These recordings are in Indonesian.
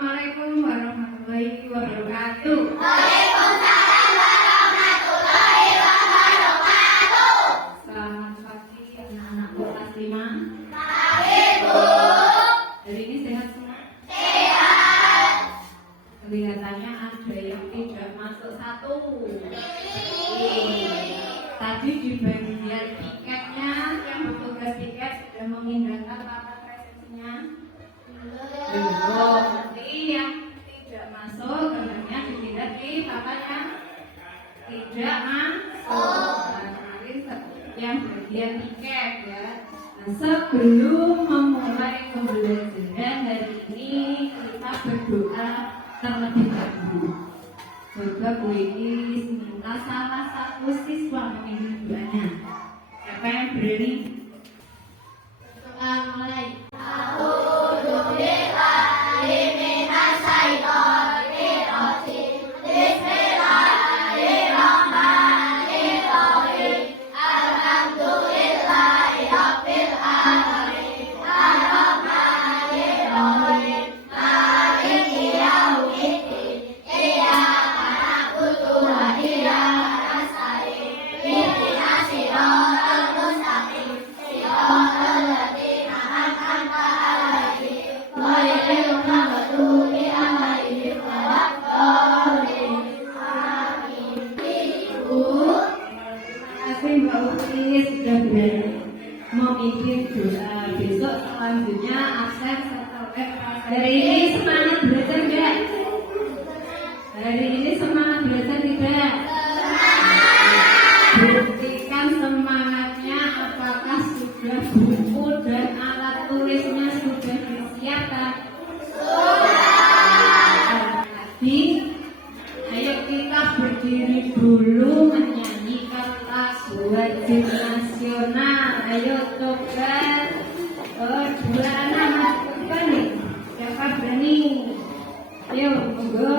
Assalamualaikum warahmatullahi wabarakatuh. Waalaikumsalam warahmatullahi wabarakatuh. Selamat pagi anak-anak kelas 5. Pagi, Bu. Hari ini sehat semua? Sehat. Kelihatannya ada yang tidak masuk satu. Tadi di bagian tiketnya yang bertugas tiket sudah memindahkan papan resepsinya. Belum. Nanti yang tidak masuk kemudian dipindah di papan yang tidak masuk. Nah, kemarin yang bagian tiket ya. Nah, sebelum memulai pembelajaran hari ini kita berdoa terlebih dahulu. Coba Bu Iis minta salah satu siswa memimpin doanya. Siapa yang berani? Doa mulai. Sudah berani memimpin doa. Besok selanjutnya absen serta hari ini semangat belajar tidak? Hari ini semangat belajar tidak? Buktikan semangatnya. Apakah sudah buku dan alat tulisnya sudah disiapkan? Tadi ayo kita berdiri dulu menyanyikan lagu wajib nasional. Ayo coba dua anak berani. Siapa berani? Ayo monggo.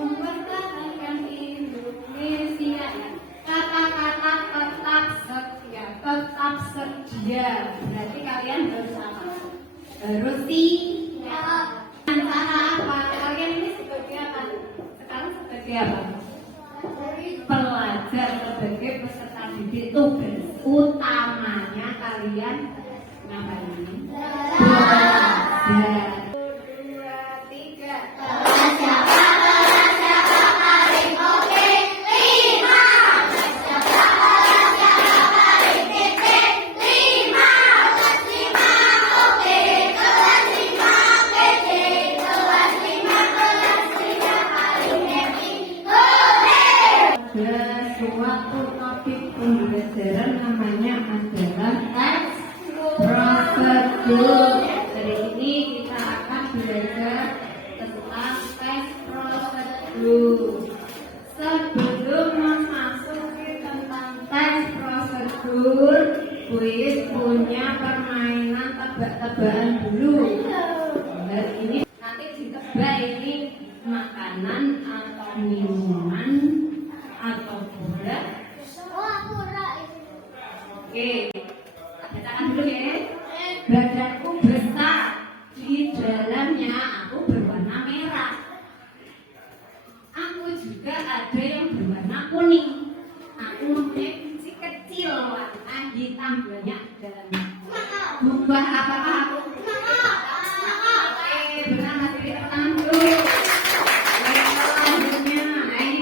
Mempertahankan Indonesia. Kata-kata tetap setia, tetap sedia. Berarti kalian harus apa? Harus siap. Antara apa? Kalian ini sebagai apa? Sekarang sebagai apa? Pelajar, sebagai peserta didik. Tugas utamanya kalian ngapain? Belajar. Suatu topik pembelajaran namanya adalah teks prosedur. Hari ini kita akan belajar tentang teks prosedur. Sebelum memasuki tentang teks prosedur, kuis punya permainan tebak-tebakan dulu. Hari ini nanti ditebak ini makanan atau minuman atau bola. Oke, bacakan dulu ya. Badanku besar, di dalamnya aku berwarna merah. Aku juga ada yang berwarna kuning. Aku mempunyai biji kecil warna hitam banyak dalamnya. Buah apakah aku? Oke, benar, masih di tangan dulu. Selanjutnya, ini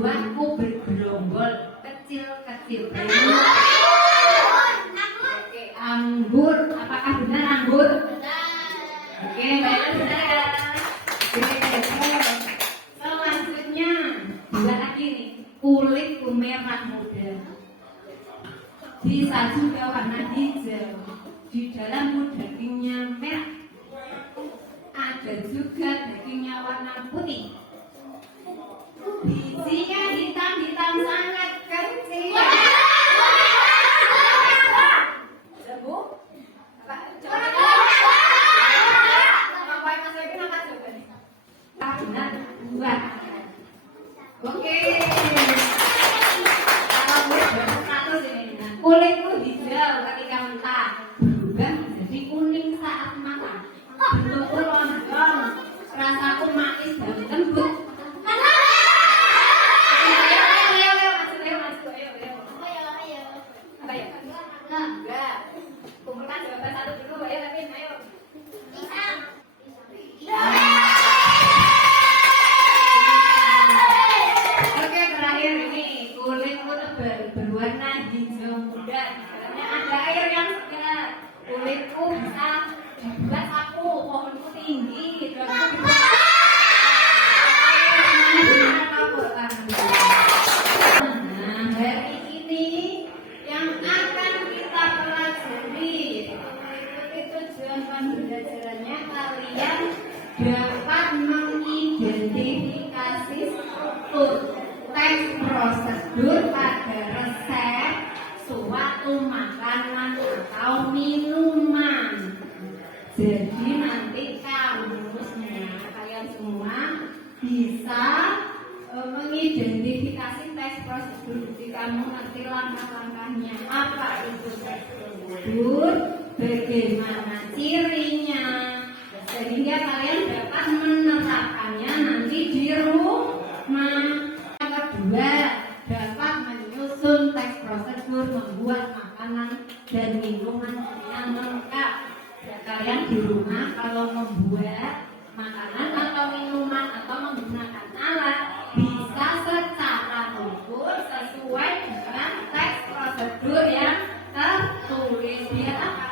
buahku bergerombol kecil-kecil. Oke, anggur. Apakah benar anggur? Oke, benar. Selanjutnya, dua lagi nih. Kulit merah muda. Bisa juga warna hijau. Di dalam dagingnya merah. Ada juga dagingnya warna putih. Bijinya hitam-hitam sangat kecil. Jambu? Benar, buah. Oke. Kulitku hijau ketika mentah, berubah menjadi kuning saat matang. Bentukku lonjong, rasaku manis dan lembut. Kumpulkan jawaban satu dulu ya, tapi ayo. Oke, terakhir ini kulitku tebal berwarna hijau muda. Di dalamnya ada air yang segar. Kulitku bisa dibuat sapu, pohonku tinggi. Nah, hari ini yang akan kita pelajari mengikuti tujuan pembelajarannya, kalian dapat mengidentifikasi struktur teks prosedur pada resep suatu makanan atau minuman. Jadi nanti kalian semua bisa mengidentifikasi teks prosedur. Jadi kamu ngerti langkah-langkahnya, apa itu teks prosedur, bagaimana cirinya, sehingga kalian dapat menerapkannya nanti di rumah. Yang kedua, dapat menyusun teks prosedur membuat makanan dan minuman yang lengkap. Ya, kalian di rumah kalau membuat makanan atau minuman atau menggunakan alat bisa secara terukur sesuai dengan teks prosedur yang tertulis. Biar apa?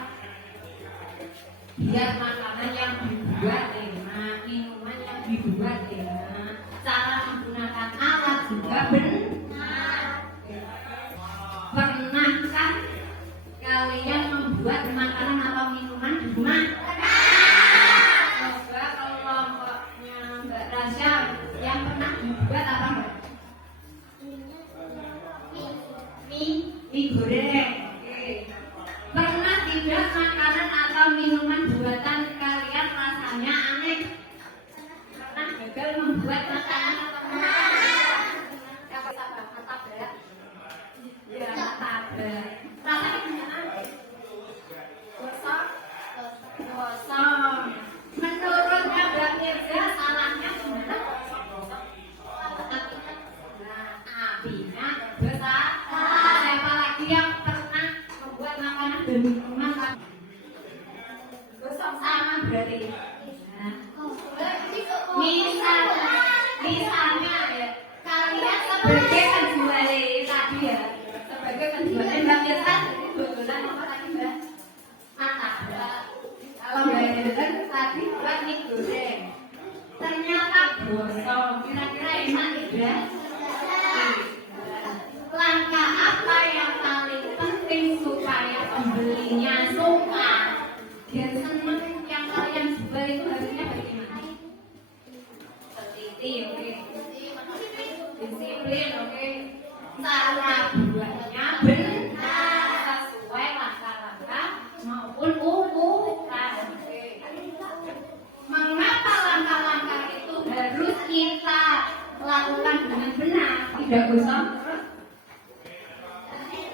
Biar makanan yang dibuat enak, minuman yang dibuat enak, cara menggunakan alat juga benar. Pernahkah kalian membuat makanan atau minuman di rumah? Coba kelompoknya Mbak Rasya yang pernah dibuat apa Mbak? Mie goreng. Pernah tidak makanan atau minuman buatan kalian rasanya aneh? Pernah gagal membuat makanan atau minuman? Apa sabar? Martabak? Ya, martabak. Rasanya gimana? Gosong. Menurut Mbak Mirza, salahnya gimana? Nah, apinya besar. Siapa lagi yang pernah membuat makanan dan minuman gosong sama berarti? Nah, misalnya ya, kalian sebagai penjual tadi ya, sebagai penjual Mbak Mirza jualan apa tadi Mbak? Martabak. Kalau Mbak Mirza tadi buat mie goreng, ternyata gosong. Kira-kira enak tidak? Langkah apa yang paling penting supaya pembelinya suka dan senang yang kalian jual itu harusnya bagaimana? Teliti, oke. Disiplin, oke. Cara buatnya benar sesuai langkah-langkah maupun ukuran. Mengapa langkah-langkah itu harus kita lakukan dengan benar, tidak gosong terus?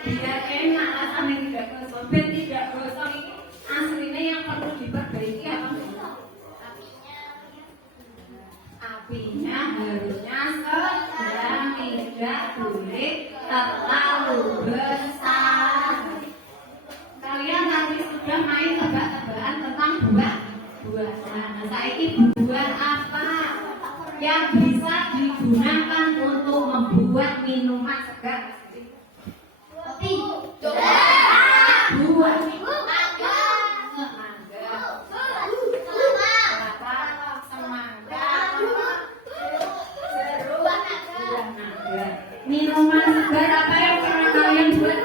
Biar enak rasanya tidak gosong. Dan tidak gosong ini aslinya yang perlu diperbaiki apa? Apinya harusnya sedang, tidak boleh terlalu besar. Kalian tadi sudah main tebak-tebakan tentang buah. Nah, saya ini buah apa yang bisa digunakan untuk membuat minuman segar? Kopi. Buah. Mangga. Semangga. Kelapa. Kelapa. Semangga. Buah naga. Buah naga. Minuman segar apa yang pernah kalian buat?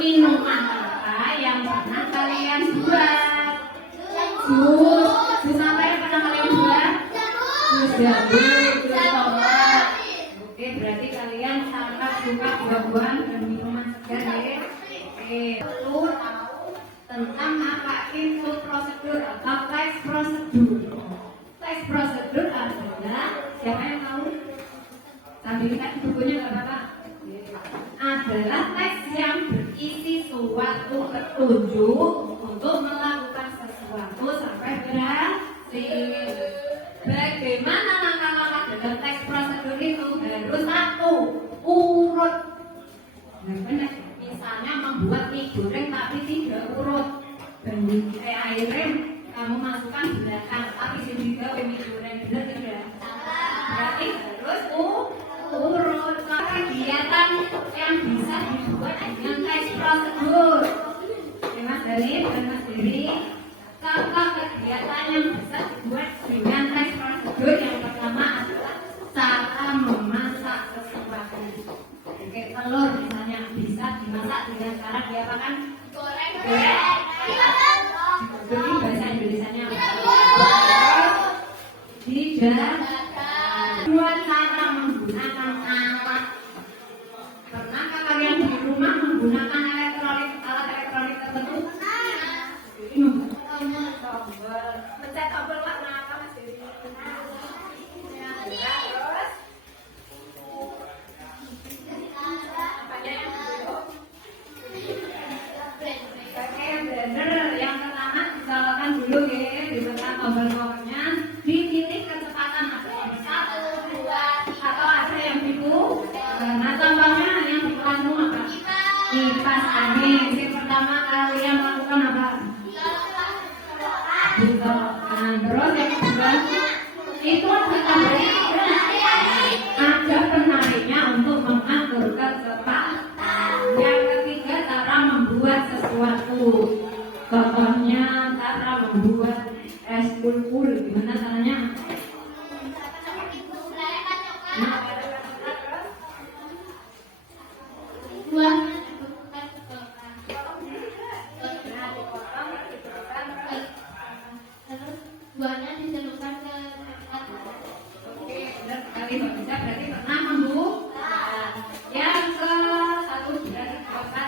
Minuman apa yang pernah kalian buat? Jus apa yang pernah kalian buat? Jus jambu, jus tomat. Oke, berarti kalian sangat suka buah-buahan dan minuman segar ya. Oke, lu tahu tentang apa itu prosedur atau tes prosedur? Tes prosedur adalah, siapa yang tahu? Sambil lihat bukunya nggak apa-apa. Adalah teks yang berisi suatu petunjuk untuk melakukan sesuatu sampai berhasil. Bagaimana langkah-langkah dalam teks prosedur itu? Harus satu, urut. Nah, benar. Misalnya membuat mie goreng tapi tidak urut. Banding airnya kamu masukkan belakang, tapi juga mie goreng, benar tidak? Berarti harus urut. Kegiatan yang bisa dibuat dengan teks prosedur. Oke, Mas Dari dan Mas Diri, contoh kegiatan yang bisa dibuat dengan teks prosedur yang pertama adalah cara memasak sesuatu. Oke, telur misalnya bisa dimasak dengan cara diapakan? Goreng. Jadi bahasa Indonesianya tidak. Dua, cara menggunakan alat. Pernahkah kalian di rumah menggunakan alat elektronik tertentu? Tombol. Pencet tombol warna apa Mas Dewi? Terus apanya yang dulu? Oke, blender yang pertama dinyalakan dulu ya, ditekan tombol-tombolnya, dipilih kecepatan ada yang 1, 2, atau ada yang itu. Nah, contohnya yang dikandung apa? Kipas angin. Yang pertama kalian lakukan apa? Ditekan. Terus yang kedua itu ada tambahannya, ada penariknya untuk mengatur kecepatan. Yang ketiga cara membuat sesuatu. Contohnya cara membuat es kulkul. Gimana caranya? Nah, Buahnya dicelupkan ke oke, benar sekali Mbak Bisa, berarti pernah membuat. Yang ke satu berarti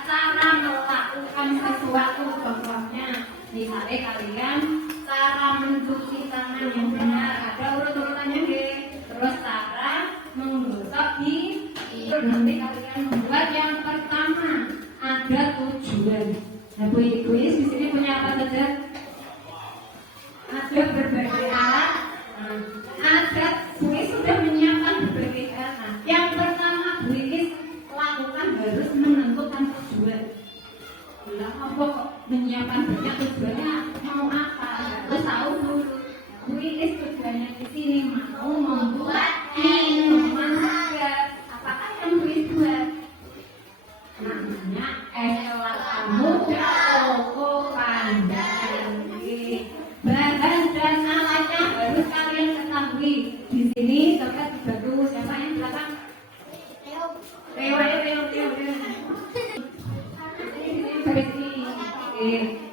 cara melakukan sesuatu. Contohnya, misalnya kalian cara mencuci tangan yang benar, ada urut-urutannya deh. Terus cara menggosok gigi. Nanti kalian buat yang pertama ada tujuan. Nah, kuis di sini punya apa saja? Ada berbagai alat. Ada kuis sudah menyiapkan berbagai alat. Yang pertama kuis lakukan harus menentukan tujuan. Lah apa kok menyiapkan banyak tujuannya mau apa? Harus tahu dulu. Kuis tujuannya di sini mau membuat minuman segar. Apakah yang kuis buat? Namanya es kelapa muda Koko Pandan. Bahan dan alatnya harus kalian ketahui. Di sini terdapat batu. Siapa yang belakang? Teo.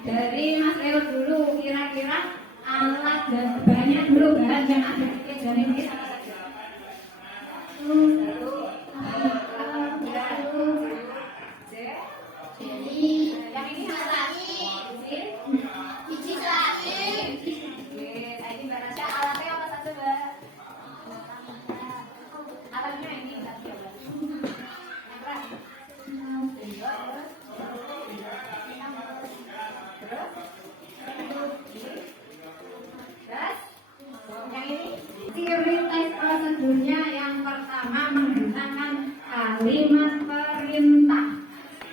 Dari Mas Leo dulu, kira-kira alat dan banyak dulu bahan yang ada di kejaran ini apa saja? Yang ini apa? biji selasi. Ini Mbak Rasya, alatnya apa saja Mbak? Alatnya ini tadi apa? Yang ini ciri tes prosedurnya yang pertama menggunakan kalimat perintah.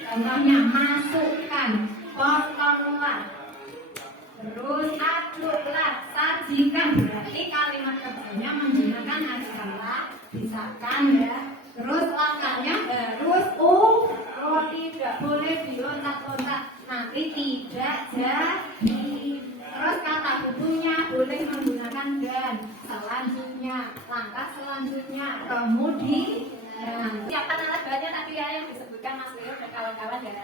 Contohnya masukkan, potonglah, terus aduklah, sajikan. Berarti makan ya. Terus langkahnya harus tidak boleh diloncat-loncat, nanti tidak jadi. Terus kata bukunya boleh menggunakan dan. Selanjutnya, langkah selanjutnya kemudian siapkan alat bahannya tadi ya yang disebutkan Mas Leo dan kawan-kawan ya.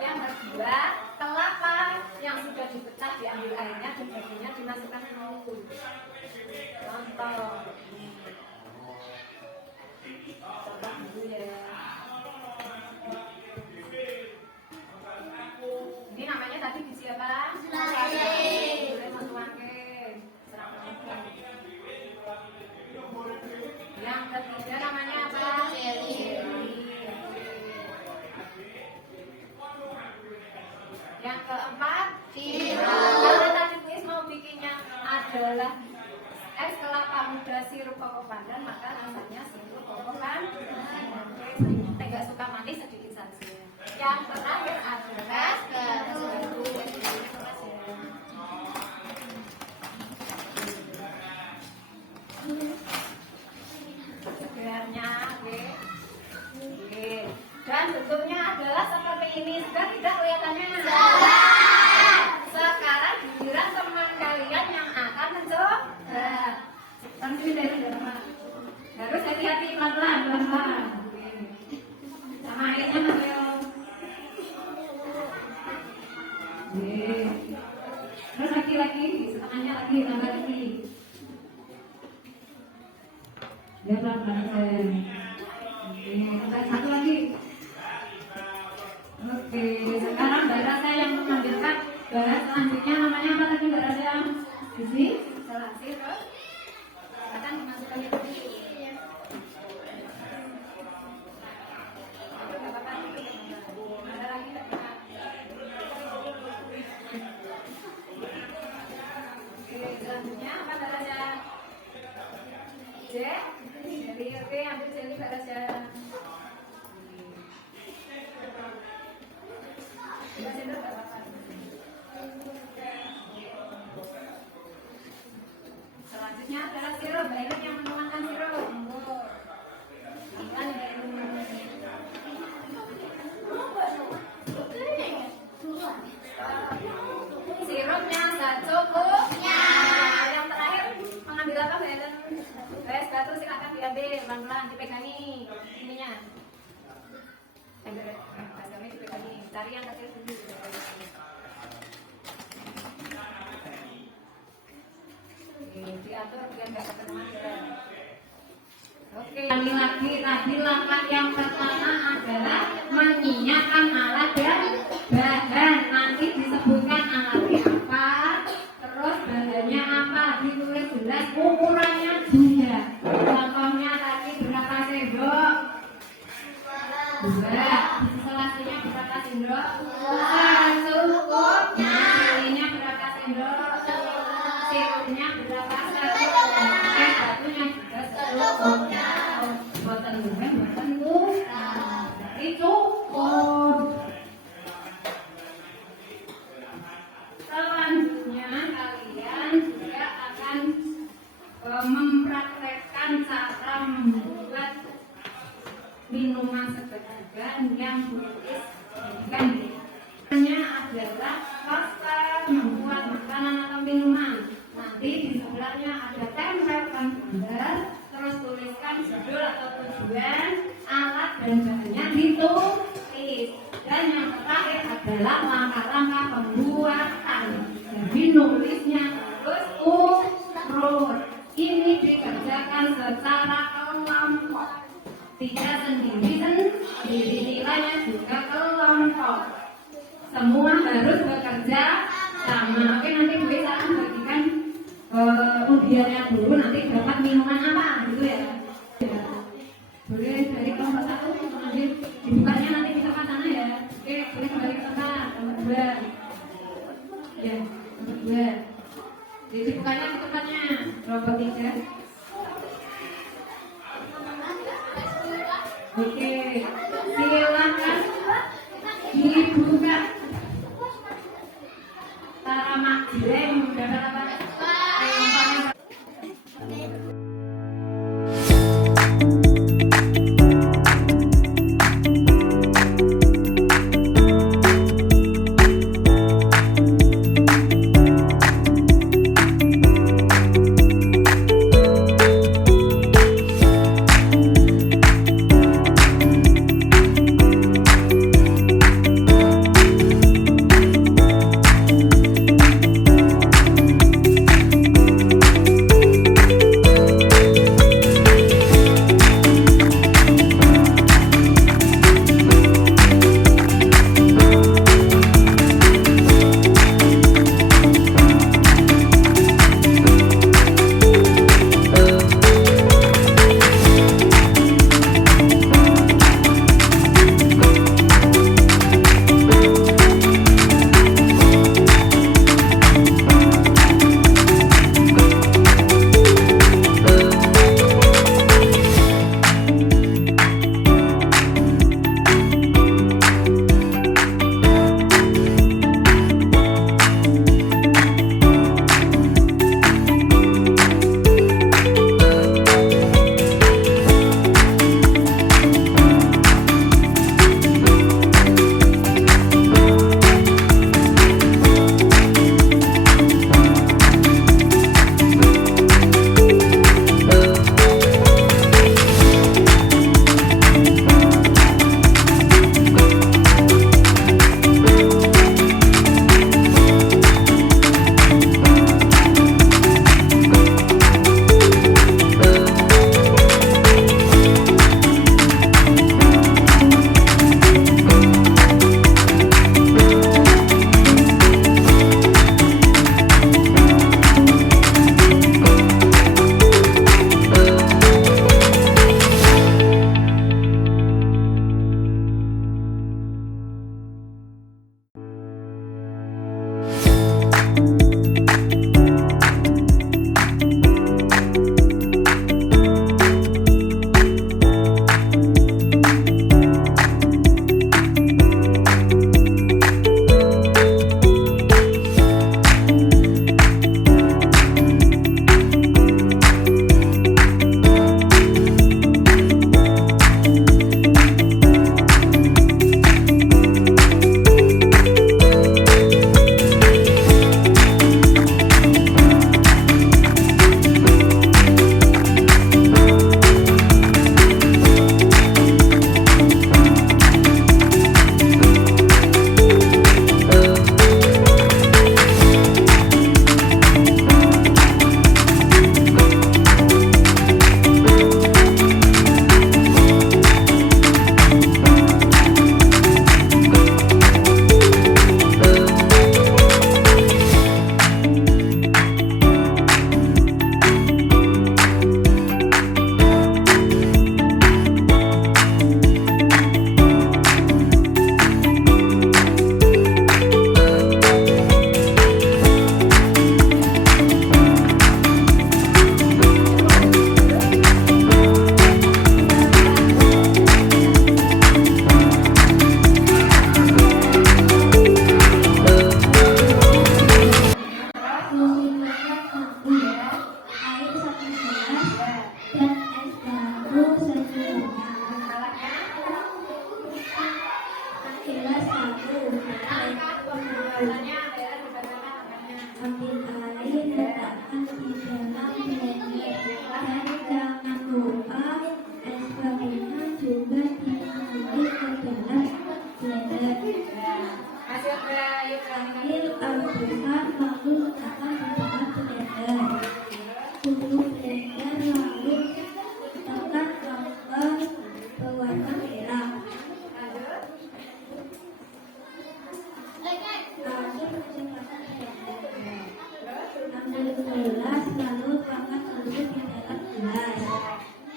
Yang kedua, kelapa yang sudah dipecah diambil airnya dan dagingnya dimasukkan ke mulut. Contoh. Coba dulu ya. Ini namanya tadi biji apa? Selasi. Boleh masukin. Yang ketiga namanya apa? Jeli. Yang keempat, kalau tadi Miss mau bikinnya adalah es kelapa muda sirup koko pandan, maka rasanya sirup koko pandan. Tidak suka manis sedikit saja. Yang terakhir adalah segarnya, dan bentuknya adalah seperti ini. Sudah tidak kelihatannya? Sekarang giliran teman kalian yang akan mencoba. Harus hati-hati, pelan-pelan. Sama airnya Mas Leo. Terus lagi, setengahnya lagi, tambah lagi. Ya pelan-pelan. Satu lagi. Oke, sekarang Mbak Rasa yang mengambilkan bahan selanjutnya namanya apa tadi Mbak Rasa? Biji selasi terus akan dimasukkan ke sini. Ada lagi tak? Oke, selanjutnya apa Mbak Rasa? Jeli, oke, ambil jeli Mbak Rasa. Selanjutnya adalah sirup. Baik yang menuangkan sirup. Sirupnya secukupnya. Yang terakhir mengambil apa Mbak Ellen? Es batu silakan diambil pelan-pelan, dipegangi ininya. Dipegangi. Cari yang kecil dulu. Diatur biar nggak ketemu. Oke, lagi tadi langkah yang pertama adalah menyiapkan alat dan bahan. Nanti disebutkan alatnya apa, terus bahannya apa, ditulis jelas, ukurannya juga. Contohnya tadi berapa sendok? 2. Selasinya berapa sendok? Secukupnya. Jelinya berapa sendok? Sirupnya berapa sendok? Es batunya juga secukupnya. Buatan goreng, buatan jadi cukup. Selanjutnya kalian juga akan mempraktekkan cara membuat minuman segar yang berisi hanya adalah proses membuat makanan atau minuman. Nanti di sebelahnya ada tempelkan gambar, terus tuliskan judul atau tujuan, alat dan bahannya ditulis. Dan yang terakhir adalah langkah-langkah pembuatan. Jadi nulisnya terus urut. Ini dikerjakan secara kelompok, tidak sendiri, nilainya juga kelompok. Semua harus bekerja sama. Oke, nanti Bu Isa akan bagikan undiannya dulu, nanti dapat minuman apa gitu ya. Boleh dari kelompok 1 nanti dibukanya nanti kita ke sana ya. Oke, boleh kembali ke tempat. Nomor 2. Ya, nomor 2. Jadi dibukanya di tempatnya. Kelompok 3. Oke, silakan dibuka. Tara Makjireng dapat apa?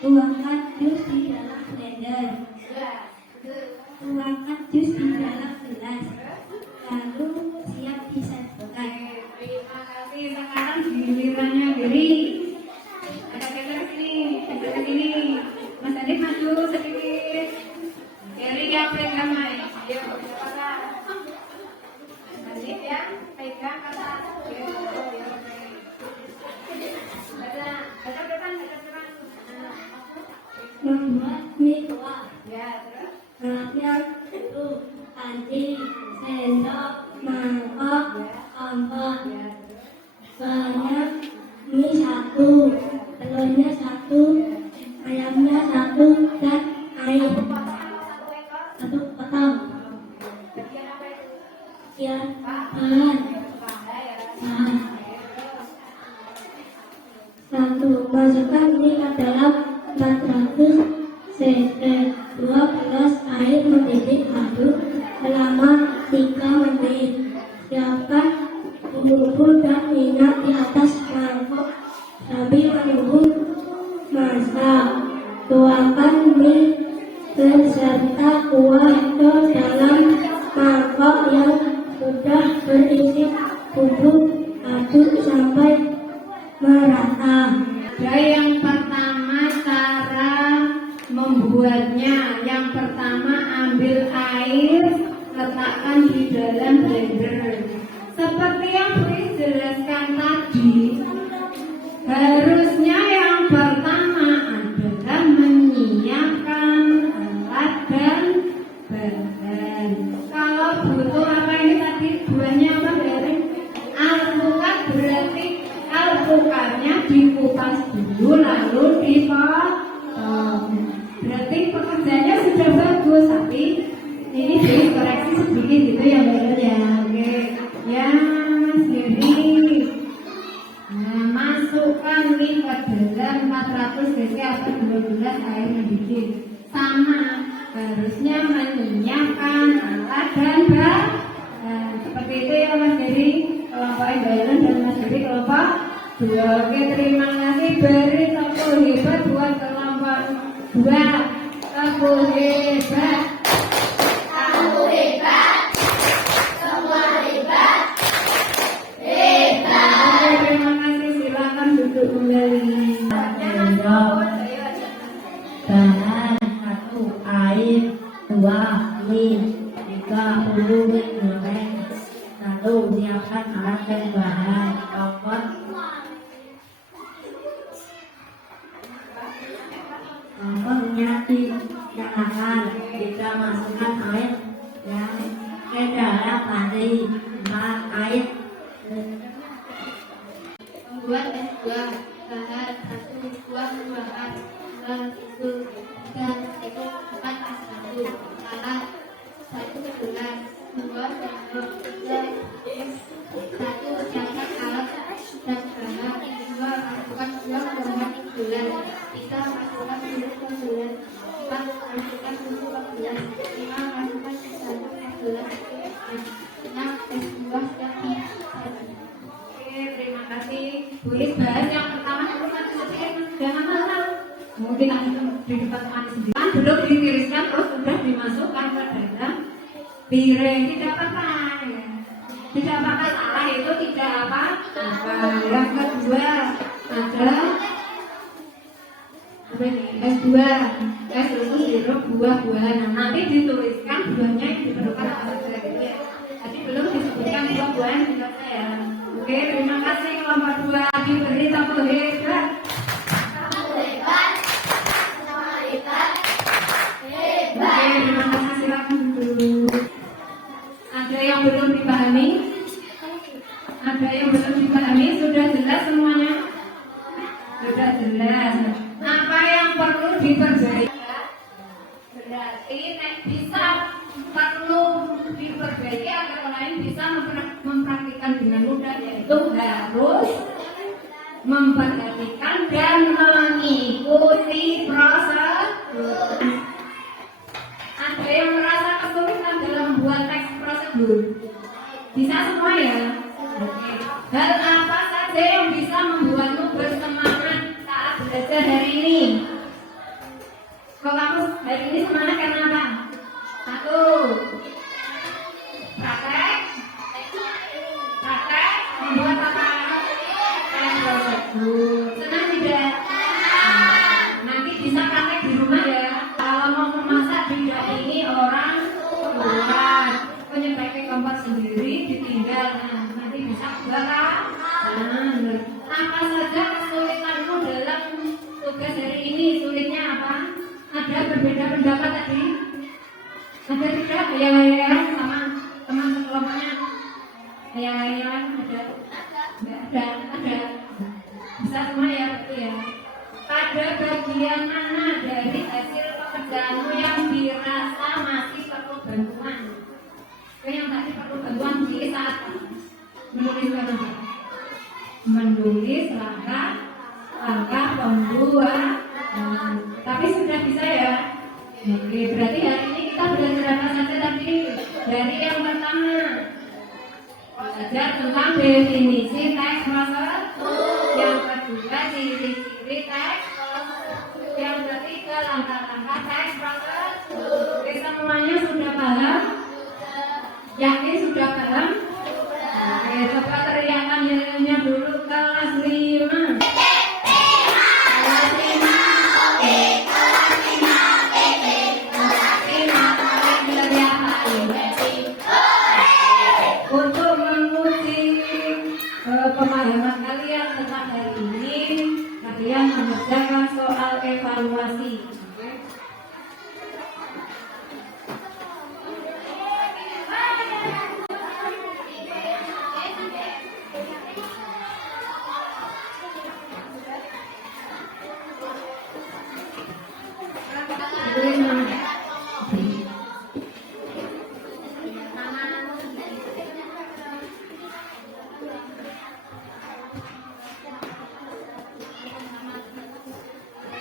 Tuangkan jus di dalam blender. Tuangkan jus di dalam gelas. Lalu siap disajikan. Terima kasih. Sekarang gilirannya Giri. Ada geser sini, geser sini. Mas Adit maju sedikit. Giri yang pegang mic. Ayo, cepat. Mas Adit ya, pegang kata. Baca depan. Membuat mie kuah. Ya, terus. Alatnya itu panci, sendok, mangkok, kompor. Ya, terus. Bahannya mie 1, telurnya 1, ayamnya 1, dan air 1 potong. Bagian apa itu? Sekian bahan. Bahan. 1. Masukkan mie ke dalam 400 cc 12 air mendidih aduk selama 3 menit. Siapkan bumbu dan minyak di atas mangkok sambil menunggu masak. Tuangkan mie beserta kuah ke dalam mangkok yang sudah berisi bumbu. Aduk sampai merata. Ada yang pertama cara membuatnya. Yang pertama ambil air, letakkan di dalam blender. Seperti yang Bri jelaskan tadi, harusnya yang pertama adalah menyiapkan alat dan bahan. Kalau butuh apa ini tadi buahnya apa dari alpukat, berarti alpukatnya dikupas dulu lalu dipotong. Berarti pekerjaannya sudah bagus, tapi ini dikoreksi sedikit gitu ya Mbak ya. Oke. Ya Mas Giri. Nah, masukkan mie ke dalam 400 cc atau 12 air mendidih. Sama, harusnya menyiapkan alat dan bahan. Seperti itu ya Mas Giri. Kelompok Indayan dan Mas Giri kelompok 2. Oke, terima kasih. Beri tepuk hebat buat kelompok 2. Tepuk hebat. Aku hebat. Semua hebat. Hebat. Oke, terima kasih. Silakan duduk kembali. Bahan 1 air, 2 mie, 3 bumbu goreng. 1. Siapkan alat dan bahan. Kompor. Kompornya dinyalakan. 3. Masukkan air yang ke dalam panci. 4. Air. Membuat es buah. Bahan 1 buah buahan. 2 dan 4 es batu. Alat 1 gelas. 2 sendok. 3 es. 1 siapkan alat dan bahan. 2 masukkan buah buahan ke gelas. 3 masukkan bumbu ke gelas. 4 masukkan bumbu ke gelas. 5 masukkan es batu ke gelas. 6 es buah jadi. Oke, terima kasih. Bu Is, bahas yang pertama jangan malu. Mungkin ada di depan teman sendiri. Belum ditiriskan terus sudah dimasukkan ke dalam piring. Tidak apa-apa ya. Tidak apa-apa, salah itu tidak apa-apa. Yang kedua ada apa ini? S2. S itu sirup buah-buahan. Nah, nanti dituliskan buahnya yang diperlukan apa saja gitu ya. Tadi belum disebutkan buah-buahan juga ya. Oke, terima kasih kelompok 2. Diberi tepuk hebat. Aku hebat. Semua hebat. Oke, terima kasih. Silakan duduk. Ada yang belum dipahami? Ada yang belum dipahami? Sudah jelas semuanya? Sudah jelas. Apa yang perlu diperbaiki? Berarti bisa perlu diperbaiki agar orang lain bisa mempraktikkan dengan mudah, yaitu harus memperhatikan dan mengikuti prosedur. Ada yang merasa kesulitan dalam membuat teks prosedur? Bisa semua ya? Oke. Hal apa saja yang bisa membuatmu bersemangat saat belajar hari ini? ada berbeda pendapat tadi? Ada tidak? Hayang-hayang sama teman sekelompoknya? Hayang-hayang ada? Tidak ada. Bisa semua ya, betul ya. Pada bagian mana dari hasil pekerjaanmu yang dirasa masih perlu bantuan? Yang tadi perlu bantuan di saat menuliskan apa? Menulis langkah pembuatan. Tapi sudah bisa ya. Oke, berarti hari ini kita belajar apa saja tadi? Dari yang pertama, belajar tentang definisi teks prosedur. Yang kedua, ciri-ciri teks prosedur. Yang ketiga, langkah-langkah teks prosedur. Oke, semuanya sudah paham? Yakin sudah paham? Oke, coba teriakan nyanyinya dulu kelas 5. Untuk menguji pemahaman kalian tentang hari ini, kalian mengerjakan soal evaluasi.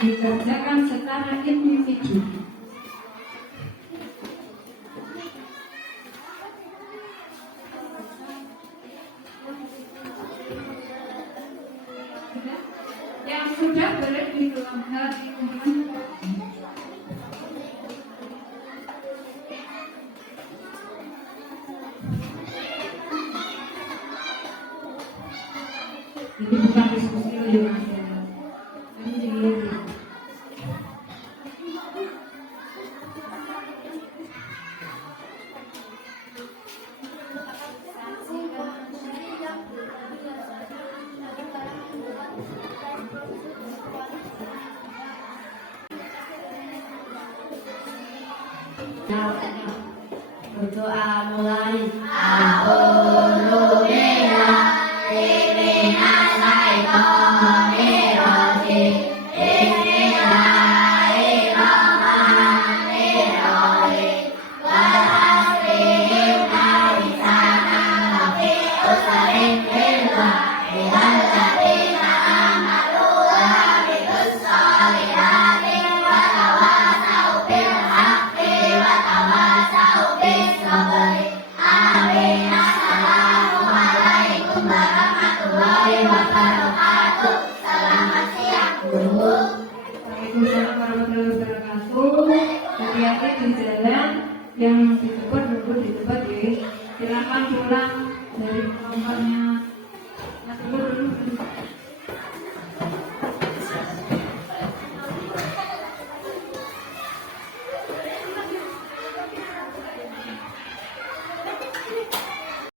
Dikerjakan secara individu. Yang sudah boleh dikeluarkan di teman-teman. Ini bukan diskusi ya Mas ya. Ini berdoa mulai. Hati-hati di jalan, yang di tempat nunggu di tempat ya. Silakan pulang dari kelompoknya